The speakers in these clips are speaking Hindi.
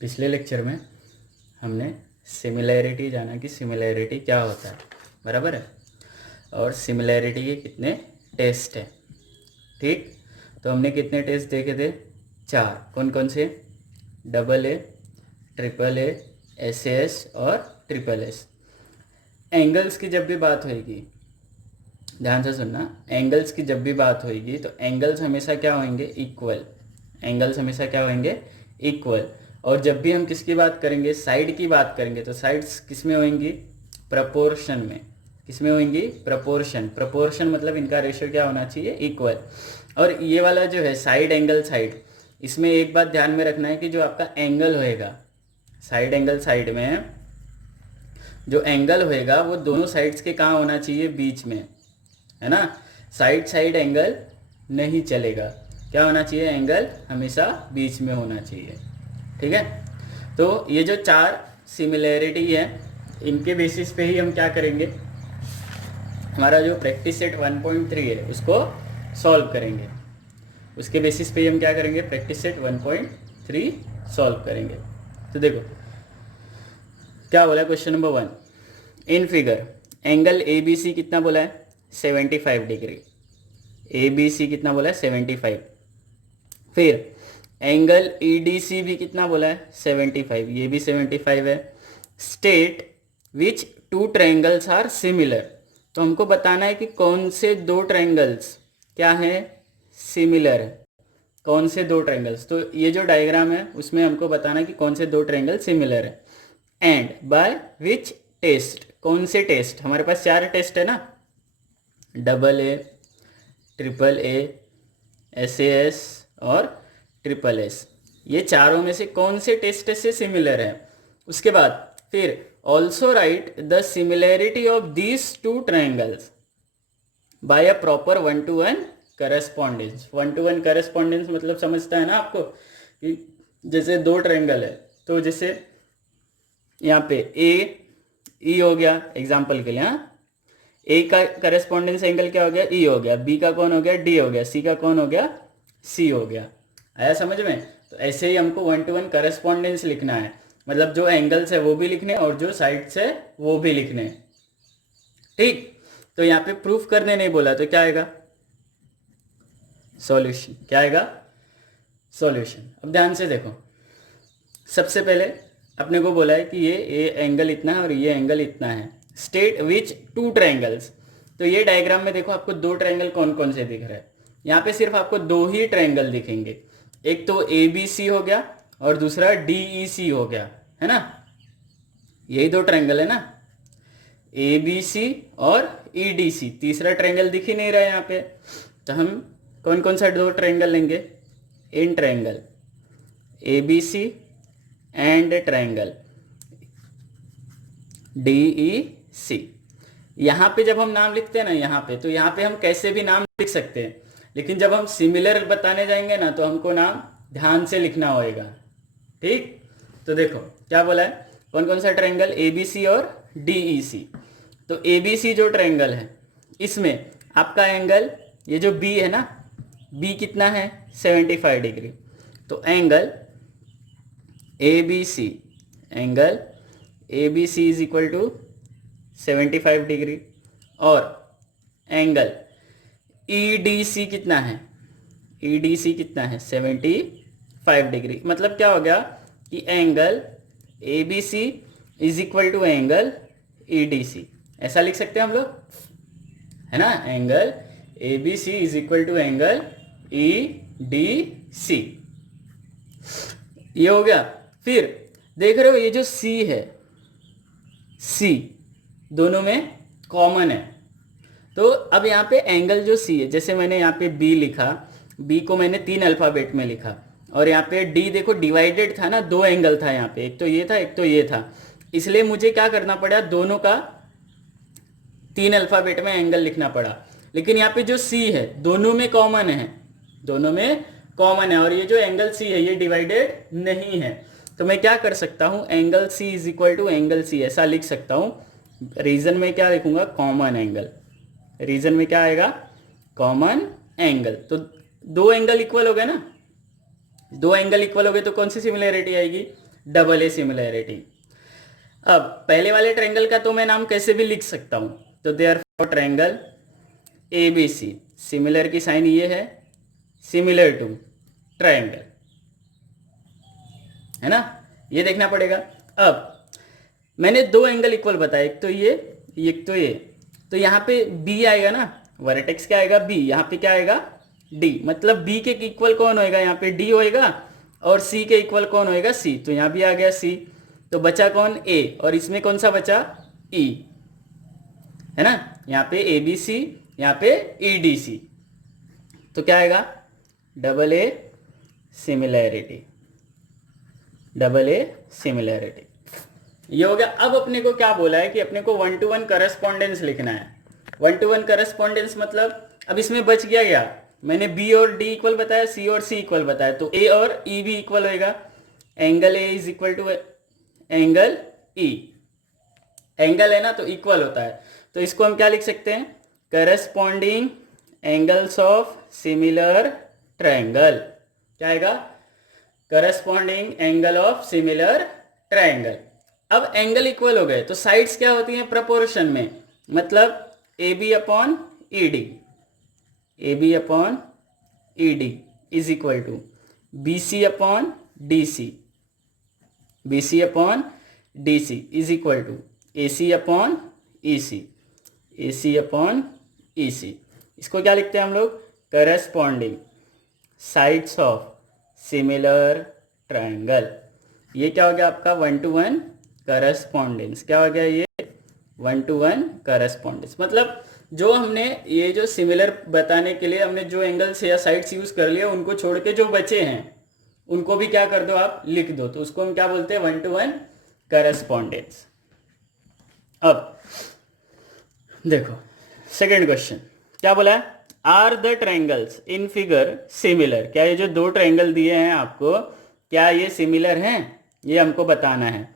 पिछले लेक्चर में हमने सिमिलैरिटी जाना कि सिमिलैरिटी क्या होता है, बराबर है। और सिमिलैरिटी के कितने टेस्ट हैं, ठीक। तो हमने कितने टेस्ट देखे थे? 4। कौन कौन से? Double A, triple A, S और ट्रिपल एस। एंगल्स की जब भी बात होगी, ध्यान से सुनना, एंगल्स की जब भी बात होगी तो एंगल्स हमेशा क्या होंगे? इक्वल। एंगल्स हमेशा क्या होंगे? इक्वल। और जब भी हम किसकी बात करेंगे? साइड की बात करेंगे तो साइड्स किस में होंगी? प्रपोर्शन में। किस में होंगी? प्रपोर्शन। प्रपोर्शन मतलब इनका रेशियो क्या होना चाहिए? इक्वल। और ये वाला जो है साइड एंगल साइड, इसमें एक बात ध्यान में रखना है कि जो आपका एंगल होएगा साइड एंगल साइड में, जो एंगल होएगा वो दोनों साइड्स के कहाँ होना चाहिए? बीच में, है ना। साइड साइड एंगल नहीं चलेगा, क्या होना चाहिए? एंगल हमेशा बीच में होना चाहिए, ठीक है। तो ये जो 4 सिमिलैरिटी है, इनके बेसिस पे ही हम क्या करेंगे? हमारा जो प्रैक्टिस सेट 1.3 है उसको सॉल्व करेंगे। उसके बेसिस पे ही हम क्या करेंगे? प्रैक्टिस सेट 1.3 सॉल्व करेंगे। तो देखो क्या बोला question number 1। In figure angle A B C कितना बोला है? 75 डिग्री। ए बी सी कितना बोला है? 75। फिर एंगल ई डी सी भी कितना बोला है? 75। ये भी 75 है। State which 2 triangles are similar. तो हमको बताना है कि कौन से 2 ट्रायंगल्स क्या है? सिमिलर है। कौन से 2 ट्रायंगल्स? तो ये जो डायग्राम है उसमें हमको बताना है कि कौन से 2 ट्रायंगल सिमिलर है। And by which test. कौन से टेस्ट? हमारे पास 4 टेस्ट है ना, double A, triple A, S और ट्रिपल एस। ये चारों में से कौन से टेस्ट से सिमिलर है? उसके बाद फिर also write the similarity of these 2 triangles by a proper 1-to-1 correspondence. 1-to-1 correspondence मतलब समझता है ना आपको कि जैसे 2 ट्रायंगल है तो जैसे यहाँ पे ए ई हो गया एग्जाम्पल के लिए, हाँ। ए का करस्पॉन्डेंस एंगल क्या हो गया? ई हो गया। बी का कौन हो गया? डी हो गया। सी का कौन हो गया? सी हो गया। आया समझ में? तो ऐसे ही हमको 1-to-1 करस्पॉन्डेंस लिखना है, मतलब जो एंगल्स है वो भी लिखने और जो साइड्स है वो भी लिखने, ठीक। तो यहाँ पे प्रूफ करने नहीं बोला तो क्या आएगा? सॉल्यूशन। क्या आएगा? सॉल्यूशन। अब ध्यान से देखो, सबसे पहले अपने को बोला है कि ये एंगल इतना है और ये एंगल इतना है। State which 2 triangles. तो ये डायग्राम में देखो आपको 2 ट्रायंगल कौन कौन से दिख रहे हैं? यहाँ पे सिर्फ आपको 2 ही ट्रायंगल दिखेंगे। एक तो ए बी सी हो गया और दूसरा डी ई सी हो गया, है ना। यही 2 ट्रायंगल है ना, ए बी सी और ई डी सी। तीसरा ट्रायंगल दिख ही नहीं रहा है यहाँ पे। तो हम कौन कौन सा 2 ट्रायंगल लेंगे? In triangle A B C and triangle D E C. यहाँ पे जब हम नाम लिखते हैं ना यहाँ पे, तो यहाँ पे हम कैसे भी नाम लिख सकते हैं, लेकिन जब हम सिमिलर बताने जाएंगे ना तो हमको नाम ध्यान से लिखना होएगा, ठीक। तो देखो क्या बोला है, कौन कौन सा ट्रायंगल? ए बी सी और डी ई सी। तो ए बी सी जो ट्रायंगल है इसमें आपका एंगल ये जो बी है ना, बी कितना है? 75 डिग्री। तो angle A B C, angle A B C is equal to 75 degree. और एंगल ई डी सी कितना है? ई डी सी कितना है? 75 डिग्री। मतलब क्या हो गया कि angle A B C is equal to angle E D C. ऐसा लिख सकते हैं हम लोग, है ना। Angle A B C is equal to angle E D C. ये हो गया। फिर देख रहे हो ये जो C है, C दोनों में कॉमन है। तो अब यहाँ पे एंगल जो C है, जैसे मैंने यहाँ पे B लिखा, B को मैंने 3 अल्फाबेट में लिखा, और यहाँ पे D देखो डिवाइडेड था ना, 2 एंगल था यहाँ पे, एक तो ये था एक तो ये था। इसलिए मुझे क्या करना पड़ा? दोनों का 3 अल्फाबेट में एंगल लिखना पड़ा। लेकिन यहाँ पे जो C है दोनों में कॉमन है, दोनों में कॉमन है, और ये जो एंगल C है ये डिवाइडेड नहीं है। तो मैं क्या कर सकता हूँ? Angle C is equal to angle C ऐसा लिख सकता हूँ। रीजन में क्या लिखूंगा? Common angle. रीजन में क्या आएगा? Common angle. तो 2 एंगल इक्वल हो गए ना, 2 एंगल इक्वल हो गए तो कौन सी सिमिलैरिटी आएगी? Double A similarity. अब पहले वाले ट्रायंगल का तो मैं नाम कैसे भी लिख सकता हूँ, तो therefore triangle A B C, similar की साइन ये है, सिमिलर टू ट्रायंगल, है ना, ये देखना पड़ेगा। अब मैंने दो एंगल इक्वल बताया, एक तो ये, एक तो ये, तो यहाँ पे बी आएगा ना, वर्टेक्स क्या आएगा बी, यहाँ पे क्या आएगा डी, मतलब बी के इक्वल कौन होएगा, यहाँ पे डी होएगा, और सी के इक्वल कौन होएगा सी, तो यहाँ भी आ गया सी, तो बचा कौन ए, और इसमें कौन सा बचा ई, है ना, यहाँ पे ए बी सी, यहाँ पे ई डी सी, तो क्या आएगा double A similarity, double A similarity, ये हो गया। अब अपने को क्या बोला है कि अपने को 1 to 1 करस्पॉन्डेंस लिखना है। 1 to 1 करस्पॉन्डेंस मतलब अब इसमें बच गया क्या, मैंने बी और डी इक्वल बताया, सी और सी इक्वल बताया, तो ए और ई भी इक्वल होएगा, angle A is equal to angle E, angle है ना तो इक्वल होता है, तो इसको हम क्या लिख सकते हैं, corresponding angles of similar triangle, क्या आएगा corresponding angle of similar triangle. अब एंगल इक्वल हो गए तो साइड्स क्या होती हैं प्रोपोर्शन में, मतलब A B upon E D, A B upon E D is equal to B C upon D C, B C upon D C is equal to A C upon E C, A C upon E C. इसको क्या लिखते हैं हम लोग, corresponding sides of similar triangle. ये क्या हो गया आपका 1 to 1 करस्पॉन्डेंस, क्या हो गया ये 1 to 1 करस्पॉन्डेंस, मतलब जो हमने ये जो सिमिलर बताने के लिए हमने जो एंगल्स या साइड्स यूज कर लिए उनको छोड़ के जो बचे हैं उनको भी क्या कर दो आप लिख दो, तो उसको हम क्या बोलते हैं 1 to 1 करस्पॉन्डेंस। अब देखो सेकेंड क्वेश्चन क्या बोला है, are the triangles in figure similar, क्या ये जो दो ट्रायंगल दिए हैं आपको क्या ये सिमिलर हैं, ये हमको बताना है।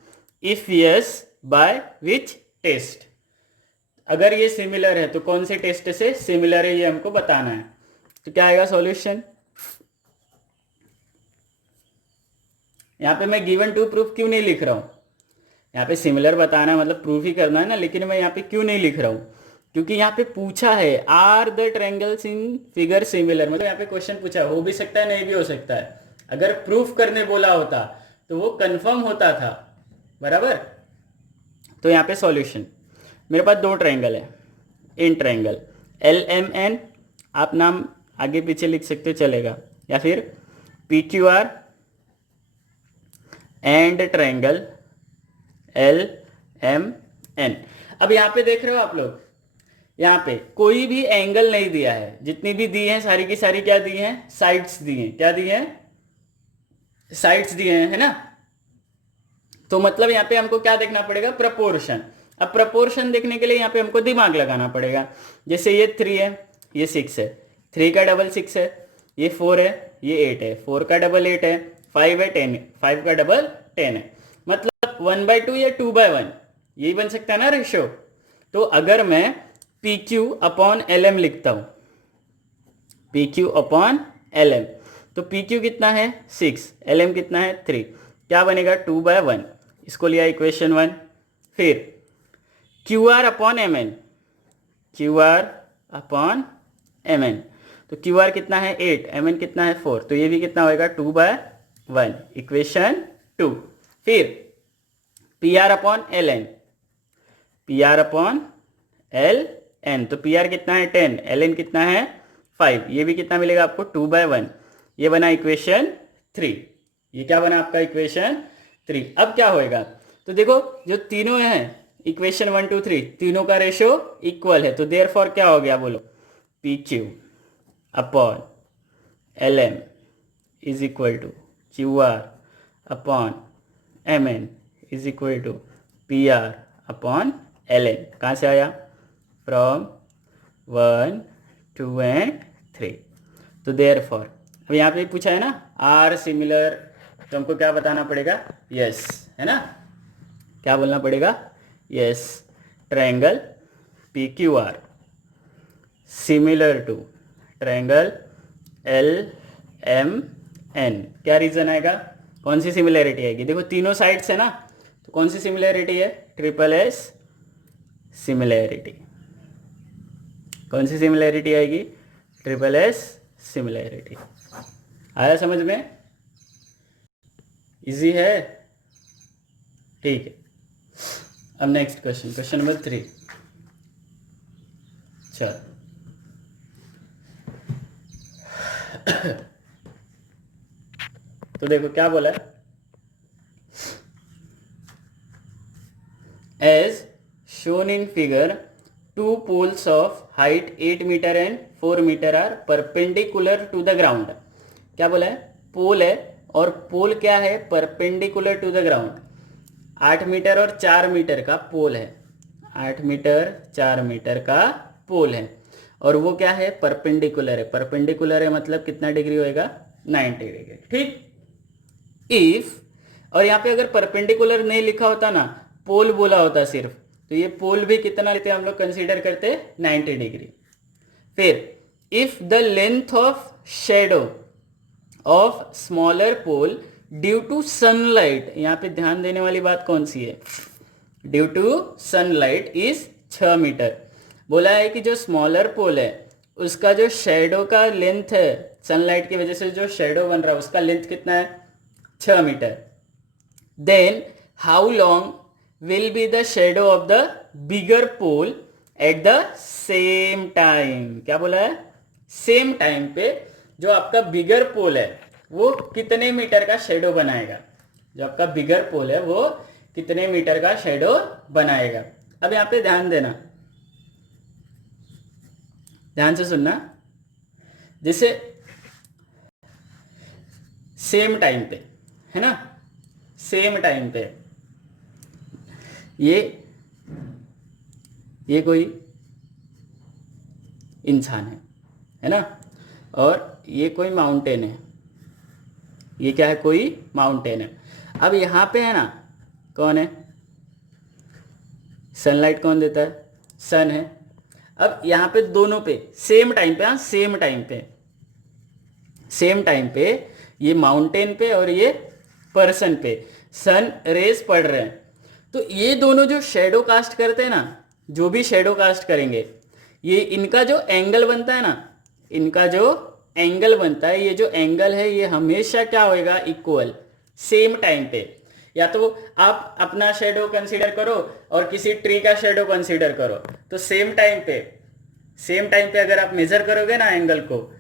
If yes by which test, अगर ये सिमिलर है तो कौन से टेस्ट से सिमिलर है ये हमको बताना है, तो क्या आएगा सॉल्यूशन। यहाँ पे मैं गिवन टू प्रूफ क्यों नहीं लिख रहा हूँ, यहाँ पे सिमिलर बताना मतलब प्रूफ ही करना है ना, लेकिन मैं यहाँ पे क्यों नहीं लिख रहा हूँ, क्योंकि यहाँ पे पूछा है are the triangles in figure similar, मतलब यहाँ पे क्वेश्चन पूछा, हो भी सकता है नहीं भी हो सकता है, अगर प्रूफ करने बोला होता तो वो कंफर्म होता था, बराबर। तो यहाँ पे सॉल्यूशन, मेरे पास दो ट्रायंगल है, in triangle L M N, आप नाम आगे पीछे लिख सकते हो चलेगा, या फिर P Q R and triangle L M N. अब यहाँ पे देख रहे हो आप लोग, यहाँ पे कोई भी एंगल नहीं दिया है, जितनी भी दी हैं सारी की सारी क्या दी हैं साइड्स दी हैं, क्या दी हैं साइड्स दिए हैं, है ना, तो मतलब यहाँ पे हमको क्या देखना पड़ेगा प्रपोर्शन। अब प्रपोर्शन देखने के लिए यहाँ पे हमको दिमाग लगाना पड़ेगा, जैसे ये 3 है ये 6 है, 3 का डबल 6 है, ये 4 है ये 8 है, 4 का डबल 8 है, 5 है 10 है, 5 का डबल 10 है, मतलब 1/2 या 2/1 यही बन सकता है ना रेशियो। तो अगर मैं P Q upon L M लिखता हूं, P Q upon L M, तो पी क्यू कितना है 6, एल एम कितना है 3, क्या बनेगा 2/1, इसको लिया इक्वेशन 1। फिर Q R upon M N, Q R upon M N, तो क्यू आर कितना है 8, एम एन कितना है 4, तो ये भी कितना होएगा 2/1, इक्वेशन 2। फिर P R upon L N, P R upon L N, तो पी आर कितना है 10, एल एन कितना है 5, ये भी कितना मिलेगा आपको 2/1, ये बना इक्वेशन 3, ये क्या बना आपका इक्वेशन 3। अब क्या होएगा, तो देखो जो तीनों हैं इक्वेशन 1 2 3 तीनों का रेशियो इक्वल है, तो देयरफॉर क्या हो गया बोलो, P Q upon L M is equal to Q R upon M N is equal to P R upon L N. कहाँ से आया, फ्रॉम 1 2 एंड 3। तो देयरफॉर अब यहाँ पे पूछा है ना आर सिमिलर, तो हमको क्या बताना पड़ेगा, यस, है ना, क्या बोलना पड़ेगा, yes triangle P Q R similar to triangle L M N. क्या रीजन आएगा, कौन सी सिमिलैरिटी आएगी? देखो तीनों साइड्स है ना, तो कौन सी सिमिलैरिटी है? Triple S similarity. कौन सी सिमिलैरिटी आएगी? Triple S similarity. आया समझ में? इजी है? ठीक है। अब नेक्स्ट क्वेश्चन, क्वेश्चन नंबर 3। चल तो देखो क्या बोला है, as shown in figure, two poles of height 8 meter and 4 meter are perpendicular to the ground। क्या बोला है? पोल है और पोल क्या है? Perpendicular to the ground. 8 metre और 4 मीटर का पोल है, 8 मीटर 4 मीटर का पोल है, और वो क्या है? परपेंडिकुलर है। परपेंडिकुलर है मतलब कितना डिग्री होएगा? 90 डिग्री। ठीक। इफ, और यहाँ पे अगर परपेंडिकुलर नहीं लिखा होता ना, पोल बोला होता सिर्फ, तो ये पोल भी कितना लेते हम लोग कंसीडर करते? 90 डिग्री। फिर if the length of shadow of smaller pole due to sunlight, यहाँ पे ध्यान देने वाली बात कौन सी है? Due to sunlight is 6 metre. बोला है कि जो स्मॉलर पोल है उसका जो शेडो का लेंथ है, सनलाइट की वजह से जो शेडो बन रहा है उसका लेंथ कितना है? 6 metre. Then how long will be the shadow of the bigger pole at the same time। क्या बोला है? सेम टाइम पे जो आपका बिगर पोल है वो कितने मीटर का शेडो बनाएगा? जो आपका बिगर पोल है वो कितने मीटर का शेडो बनाएगा? अब यहाँ पे ध्यान देना, ध्यान से सुनना। जैसे सेम टाइम पे है ना, सेम टाइम पे ये कोई इंसान है ना, और ये कोई माउंटेन है, ये क्या है? कोई माउंटेन है। अब यहाँ पे है ना, कौन है? सनलाइट कौन देता है? सन है। अब यहाँ पे दोनों पे सेम टाइम पे, हाँ सेम टाइम पे, सेम टाइम पे ये माउंटेन पे और ये पर्सन पे सन रेज पड़ रहे हैं, तो ये दोनों जो शेडो कास्ट करते हैं ना, जो भी शेडो कास्ट करेंगे, ये इनका जो एंगल बनता है ना, इनका जो एंगल बनता है, ये जो एंगल है ये हमेशा क्या होएगा? इक्वल, सेम टाइम पे। या तो आप अपना शेडो कंसीडर करो और किसी ट्री का शेडो कंसीडर करो, तो सेम टाइम पे अगर आप मेजर करोगे ना एंगल को,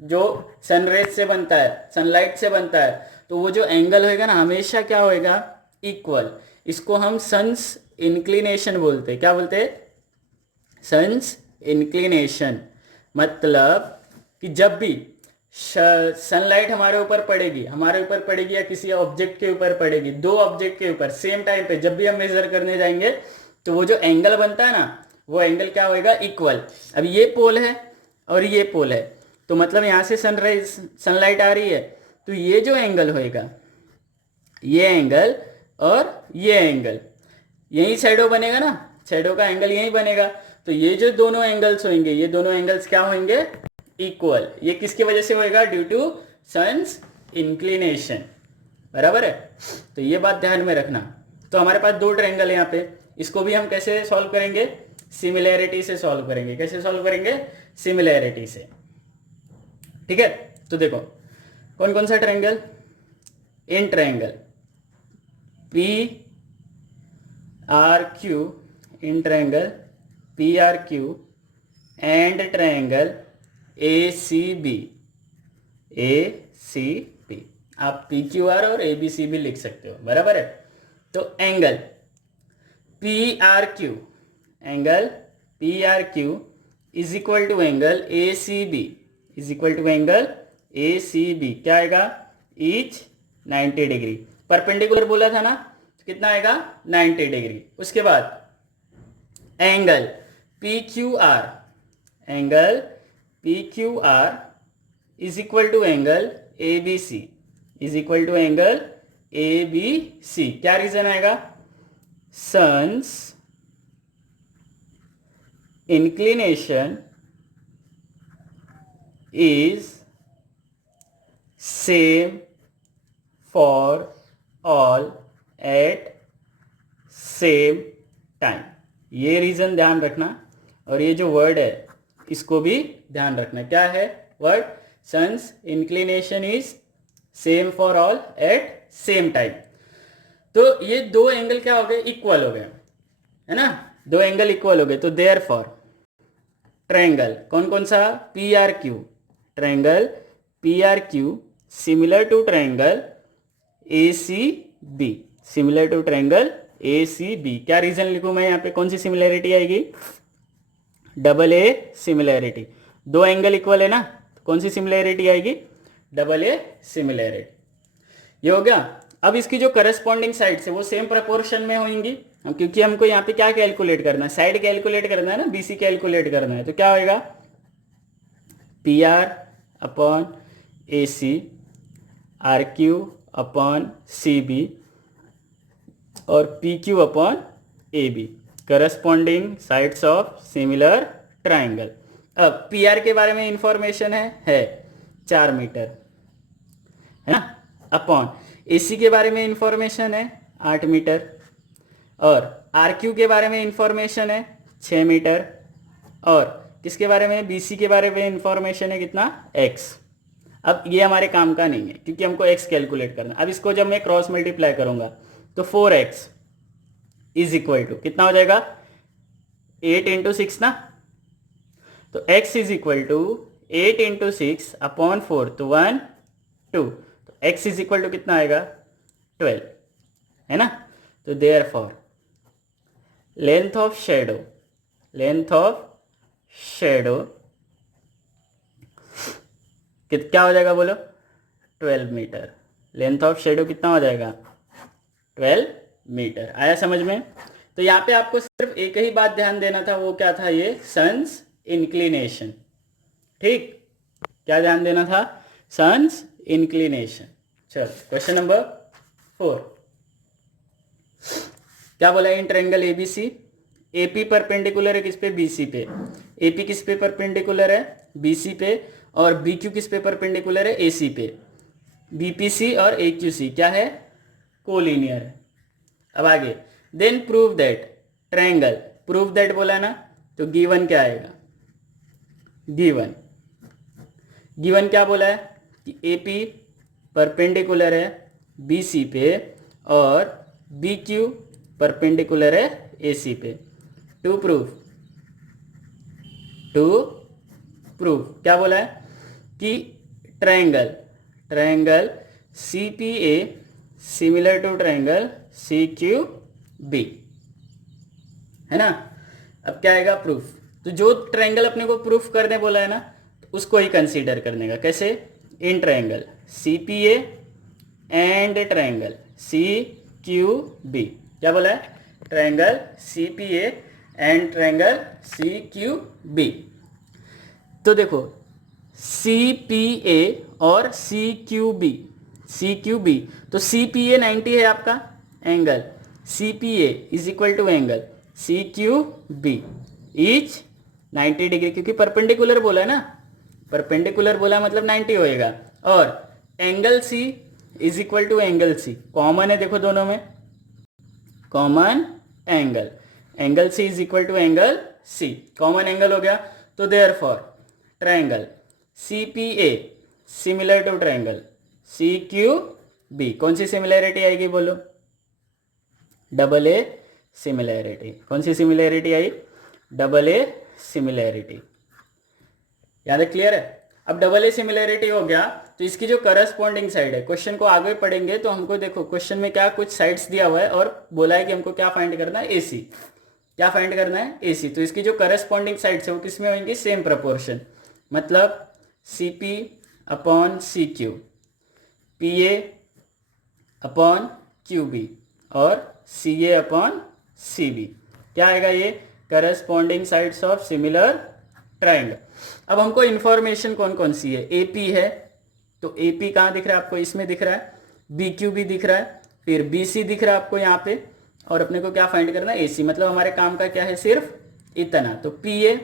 जो सनरेज से बनता है, सनलाइट से बनता है, तो वो जो एंगल होएगा ना हमेशा क्या होएगा? इक्वल। इसको हम सन्स इंक्लिनेशन बोलते हैं। क्या बोलते हैं? Sun's inclination. मतलब कि जब भी सनलाइट हमारे ऊपर पड़ेगी या किसी ऑब्जेक्ट के ऊपर पड़ेगी, दो ऑब्जेक्ट के ऊपर सेम टाइम पे जब भी हम मेजर करने जाएंगे, तो वो जो एंगल बनता है ना, वो एंगल क्या होएगा? इक्वल। अब ये पोल है और ये पोल है, तो मतलब यहाँ से सनलाइट आ रही है, तो ये जो एंगल होएगा, ये एंगल और ये एंगल, यही शेडो बनेगा ना, शेडो का एंगल यही बनेगा, तो ये जो दोनों एंगल्स होंगे, ये दोनों एंगल्स क्या होंगे? इक्वल। ये किसकी वजह से होएगा? Due to sun's inclination. बराबर है? तो ये बात ध्यान में रखना। तो हमारे पास दो ट्रायंगल है यहाँ पे, इसको भी हम कैसे सॉल्व करेंगे? सिमिलैरिटी से सॉल्व करेंगे। कैसे सॉल्व करेंगे? सिमिलैरिटी से। ठीक है, तो देखो कौन कौन सा triangle? In triangle P R Q, in triangle P R Q and triangle A C B, आप पी क्यू आर और ए बी सी भी लिख सकते हो। बराबर है? तो angle P R Q is equal to angle A C B, क्या आएगा? Each 90 degree. परपेंडिकुलर बोला था ना, तो कितना आएगा? 90 डिग्री। उसके बाद angle P Q R is equal to angle A B C, क्या रीजन आएगा? Sun's inclination is same for all at same time. ये रीजन ध्यान रखना, और ये जो वर्ड है इसको भी ध्यान रखना। क्या है word? Sun's inclination is same for all at same time. तो ये दो एंगल क्या हो गए? इक्वल हो गए, है ना, दो एंगल इक्वल हो गए। तो देयरफॉर ट्रायंगल कौन कौन सा? P R Q, triangle P R Q similar to triangle A C B, similar to triangle A C B. क्या रीजन लिखूं मैं यहाँ पे? कौन सी सिमिलैरिटी आएगी? Double A similarity. दो एंगल इक्वल है ना, कौन सी सिमिलैरिटी आएगी? Double A similarity. ये हो गया। अब इसकी जो करस्पॉन्डिंग साइड्स है वो सेम प्रपोर्शन में होंगी, क्योंकि हमको यहाँ पे क्या कैलकुलेट करना है? साइड कैलकुलेट करना है ना, बीसी कैलकुलेट करना है। तो क्या होएगा? P R upon A C, R Q upon C B, और P Q upon A B, corresponding sides of similar triangle. अब पी आर के बारे में इंफॉर्मेशन है 4 मीटर, है ना, अपॉन ए सी के बारे में इंफॉर्मेशन है 8 मीटर, और आर क्यू के बारे में इंफॉर्मेशन है 6 मीटर, और किसके बारे में? बी सी के बारे में इंफॉर्मेशन है कितना? एक्स। अब ये हमारे काम का नहीं है, क्योंकि हमको एक्स कैलकुलेट करना। अब इसको जब मैं क्रॉस मल्टीप्लाई करूंगा तो 4x इज इक्वल टू कितना हो जाएगा? 8 इंटू 6 ना। तो x is equal to 8 into 6 upon 4, तो 1 2, तो x इज इक्वल टू कितना आएगा? 12, है ना। तो therefore length of shadow, length of shadow क्या हो जाएगा बोलो? 12 मीटर। लेंथ ऑफ शेडो कितना हो जाएगा? 12 मीटर। आया समझ में? तो यहाँ पे आपको सिर्फ एक ही बात ध्यान देना था, वो क्या था? ये सन्स इंक्लिनेशन। ठीक, क्या ध्यान देना था? Sun's inclination. चलो क्वेश्चन नंबर 4 क्या बोला? In triangle A B C, A P perpendicular है किस पे? बीसी पे। एपी किस पे परपेंडिकुलर है? बीसी पे। और बीक्यू किस पे परपेंडिकुलर है? एसी पे। बीपीसी और एक्यूसी क्या है? कोलिनियर है। अब आगे, then prove that triangle, prove that बोला ना, तो गिवन क्या आएगा? गिवन क्या बोला है? कि एपी परपेंडिकुलर है बीसी पे और बीक्यू परपेंडिकुलर है एसी पे। टू प्रूव क्या बोला है? कि triangle CPA similar to triangle CQB, है ना। अब क्या आएगा? प्रूफ। तो जो ट्रायंगल अपने को प्रूफ करने बोला है ना, तो उसको ही कंसीडर करने का। कैसे? In triangle CPA and triangle CQB। क्या बोला है? Triangle CPA and triangle CQB। तो देखो CPA और CQB, तो CPA 90 है आपका angle, CPA is equal to angle CQB is 90 degree, क्योंकि परपेंडिकुलर बोला है ना, परपेंडिकुलर बोला मतलब 90 होएगा। और angle C is equal to angle C, common है देखो दोनों में, common angle C is equal to angle C, common angle हो गया। तो therefore triangle CPA similar to triangle CQB, कौन सी सिमिलैरिटी आएगी बोलो? Double A similarity. कौन सी सिमिलैरिटी आई? Double A similarity. याद है? क्लियर है? अब डबल ए सिमिलैरिटी हो गया, तो इसकी जो करस्पॉन्डिंग साइड है, क्वेश्चन को आगे पढ़ेंगे तो हमको देखो क्वेश्चन में क्या कुछ साइड्स दिया हुआ है और बोला है कि हमको क्या फाइंड करना है? AC। क्या फाइंड करना है? AC। तो इसकी जो करस्पॉन्डिंग साइड्स है वो किस में होंगी? सेम प्रपोर्शन, मतलब CP upon CQ, PA upon QB और CA अपॉन CB। क्या आएगा ये? Corresponding sides of similar triangle. अब हमको इंफॉर्मेशन कौन कौन सी है? AP है, तो AP कहाँ दिख रहा है आपको? इसमें दिख रहा है। BQ भी दिख रहा है, फिर BC दिख रहा है आपको यहाँ पे, और अपने को क्या फाइंड करना है? AC। मतलब हमारे काम का क्या है? सिर्फ इतना। तो PA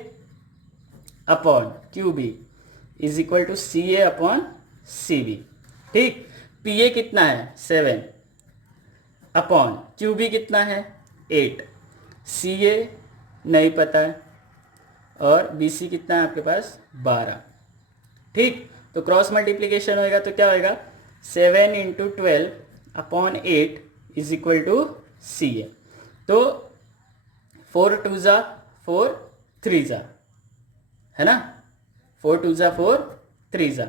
upon QB is equal to CA upon CB। ठीक, पी ए कितना है 7 अपॉन क्यू बी कितना है 8, सी ए नहीं पता है और बी सी कितना है आपके पास 12। ठीक, तो क्रॉस मल्टीप्लीकेशन होएगा तो क्या होएगा 7 into 12 upon 8 is equal to C A. तो 4 2 जा 4 3 जा है ना, 4 2 जा 4 3 जा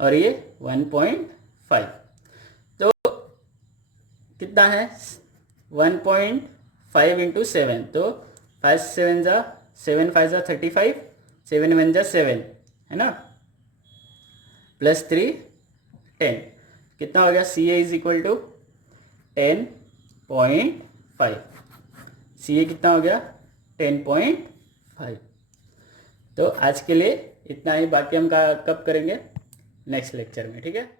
और ये 1.5। तो कितना है 1.5 इंटू 7, तो 5 7 जा 7 5 जा 35, 7 1 जा 7 है ना, प्लस 3 10, कितना हो गया सी ए इज इक्वल टू 10.5। सी ए कितना हो गया 10.5। तो आज के लिए इतना ही, बाकी हम कब करेंगे नेक्स्ट लेक्चर में, ठीक है।